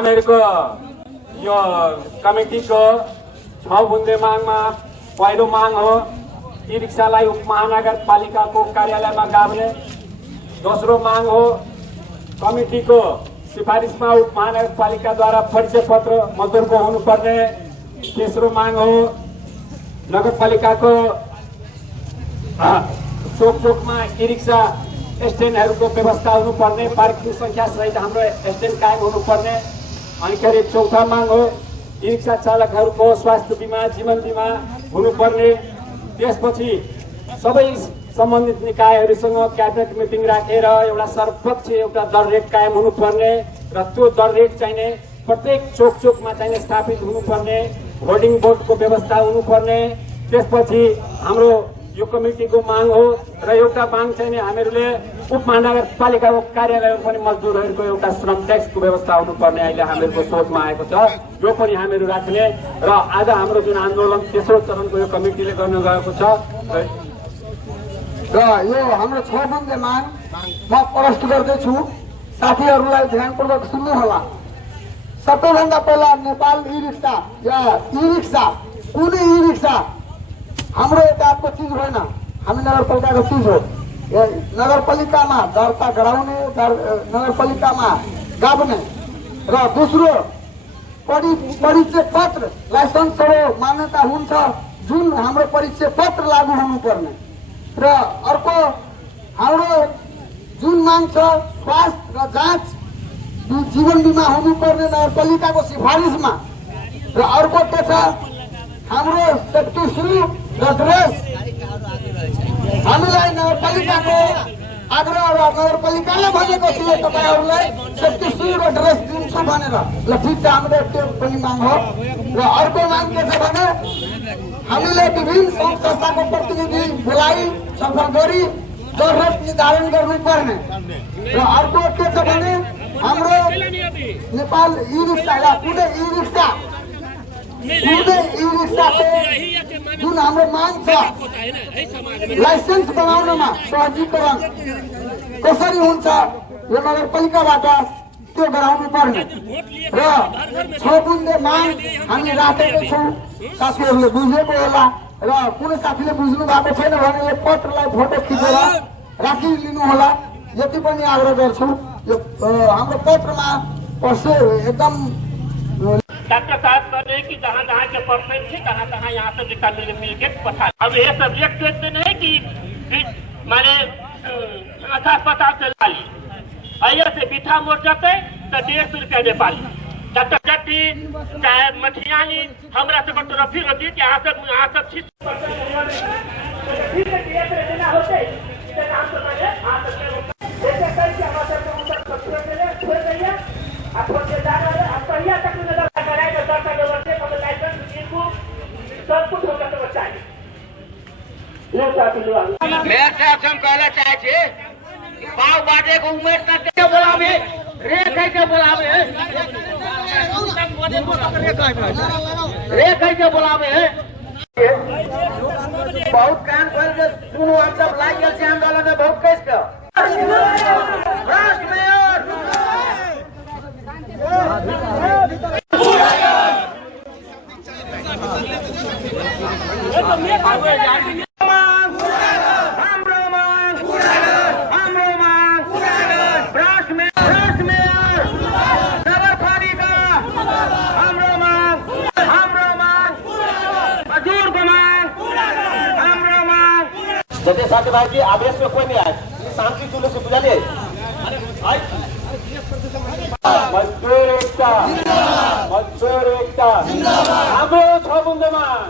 हामीहरूको यो कमिटीको 6 बुन्दे मागमा पहिलो माग हो ई रिक्सालाई उपमहानगरपालिकाको कार्यालयमा गाभ्ने। दोस्रो माग हो कमिटीको सिफारिसमा उपमहानगरपालिकाद्वारा परिचय पत्र मजदुरको हुनुपर्ने। तेस्रो माग हो नगरपालिकाको चोकमा ई रिक्सा स्ट्यान्डहरूको व्यवस्था हुनुपर्ने, पार्किङ संख्या सहित हाम्रो स्ट्यान्ड कायम हुनुपर्ने। अनि खेरि चौथा माग हो ई रिक्सा चालकहरूको स्वास्थ्य बिमा, जीवन बिमा हुनुपर्ने। त्यसपछि सबै सम्बन्धित निकायहरूसँग क्याबिनेट मिटिङ राखेर एउटा सर्वपक्षीय एउटा दर रेट कायम हुनुपर्ने र त्यो दर रेट चाहिने प्रत्येक चोकमा चाहिने स्थापित हुनुपर्ने, होर्डिङ बोर्डको व्यवस्था हुनुपर्ने। त्यसपछि हाम्रो यो कमिटीको माग हो र एउटा माग चाहिँ हामीहरूले उपमहानगरपालिकाको कार्यालयमा पनि मजदुरहरूको एउटा श्रम ट्याक्सको व्यवस्था हुनुपर्ने अहिले हामीहरूको सोचमा आएको छ। यो पनि हामीहरू राख्ने र आज हाम्रो जुन आन्दोलन तेस्रो चरणको यो कमिटीले गर्न गएको छ र यो हाम्रो 6 बुन्दे माग म प्रस्तुत गर्दैछु। साथीहरूलाई ध्यानपूर्वक सुन्नु होला। सबैभन्दा पहिला नेपाल ई रिक्सा या ई रिक्सा कुनै ई रिक्सा हाम्रो एकाको चिज होइन, हामी नगरपालिकाको चिज हो। नगरपालिकामा दर्ता गराउने, नगरपालिकामा गाभ्ने र दोस्रो परिचय पत्र लाइसेन्सहरू मान्यता हुन्छ जुन हाम्रो परिचय पत्र लागू हुनुपर्ने। र अर्को हाम्रो जुन माग छ स्वास्थ्य र जाँच जीवन बिमा हुनुपर्ने नगरपालिकाको सिफारिसमा। र अर्को के छ हाम्रो सेफ्टी शू र ड्रेस हामीलाई नगरपालिकाको आग्रह र नगरपालिकाले भनेको थियो तपाईँहरूलाई सेफ्टी शू र ड्रेस दिन्छु भनेर। ल ठिक छ, हाम्रो त्यो पनि माग हो। र अर्को माग के छ भने हामीले विभिन्न सङ्घ संस्थाको प्रतिनिधि बोलाई छलफल गरी दर रेट निर्धारण गर्नुपर्ने। र अर्को के छ भने हाम्रो नेपाल ई रिक्सा या कुनै ई रिक्साको जुन हाम्रो माग छ लाइसेन्स बनाउनमा सहजीकरण कसरी हुन्छ यो नगरपालिकाबाट त्यो गराउनु पर्ने। र 6 बुन्दे माग हामी राखेको छौँ। साथीहरूले बुझेको होला र कुनै साथीले बुझ्नु भएको छैन भने यो पत्रलाई फोटो खिचेर राखिलिनु होला। यति पनि आग्रह गर्छु। यो हाम्रो पत्रमा एकदम डॉक्टर साहब कर रहे हैं कि जहाँ जहाँ के पर्सन थे कहाँ यहाँ से निकाल मिल के पठा। अब ये सब्जेक्ट देखते नहीं कि माने अस्पताल से लाली अय्या से बीठा मोड़ जाते तो 150 रुपया नेपाली डॉक्टर जट्टी चाहे मठियानी हमरा से ट्रॉफी होती कि यहाँ सब चीज मेयर साहब हम कहना चाहे छे पाव बाटे को उम्र करते बोलावे रे कैसे बोलावे बहुत काम कर के सुनो हम सब लाग गेल छै आंदोलन में बहुत कैस के राष्ट्र मेयर जैसे साथी भाई की आदेश में कोई नहीं आए, शांति चूल्हे से बुझा लिए मजदूर एकता हम 6 बुन्दे माग।